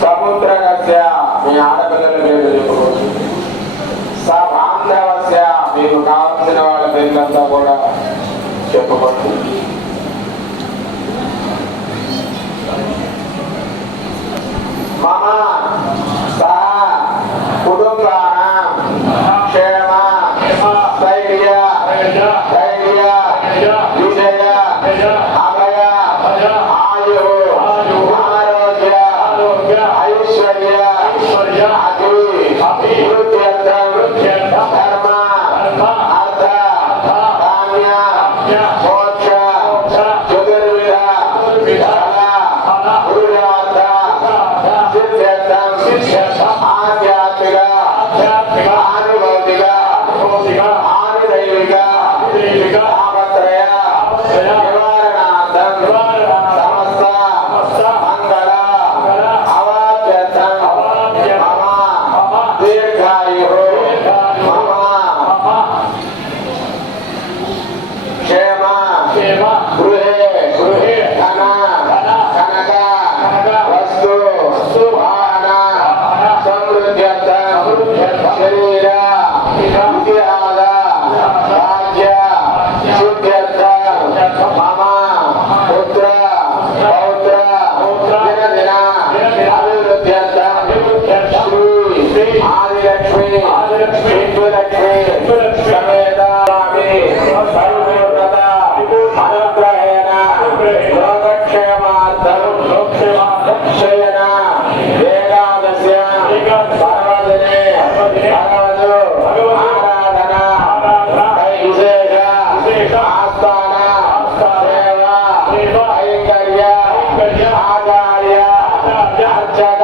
సముద్రగస్య మీ ఆడపిల్లల పేరు చెప్పుకోవచ్చు. సబాంధవస్య మీకు కావలసిన వాళ్ళ పేర్లంతా కూడా చెప్పుకోవచ్చు. మమ సహ కుటుంబానాం క్షేమ స్థైర్య ధైర్య విజయ అభయ ఆయు ఆరోగ్య ఐశ్వర్య అతి వృద్ధ్యర్థం ధర్మ అర్థ కామ్య మోక్ష చతుర్విధ ఫల పురుషార్థ సిద్ధ్యర్థం ఆధ్యాత్మిక ఆనుభౌతిక ఆనుదైవిక తాపత్రయ నివారణార్థం సమస్త మంగళ అవాప్యర్థం మమ దీర్ఘాయు మమ క్షేమ గృహే ధన కనక వస్తు వాహన సమృద్ధ్యర్థం శరీర ఇతిహాద రాజ్య శుద్ధ్యర్థం మమ పుత్ర పౌత్ర దినదిన అభివృద్ధ్యర్థం శ్రీ ఆదిలక్ష్మి హిందులక్ష్మి సమేత పరిపూర్ణత అనుగ్రహేణ లోకక్షేమార్థం శయన ఏకాదశ్య పర్వదినే భగవతు ఆరాధన విశేష ఆస్థాన సేవ కైంకర్య ఆచార్య అర్చక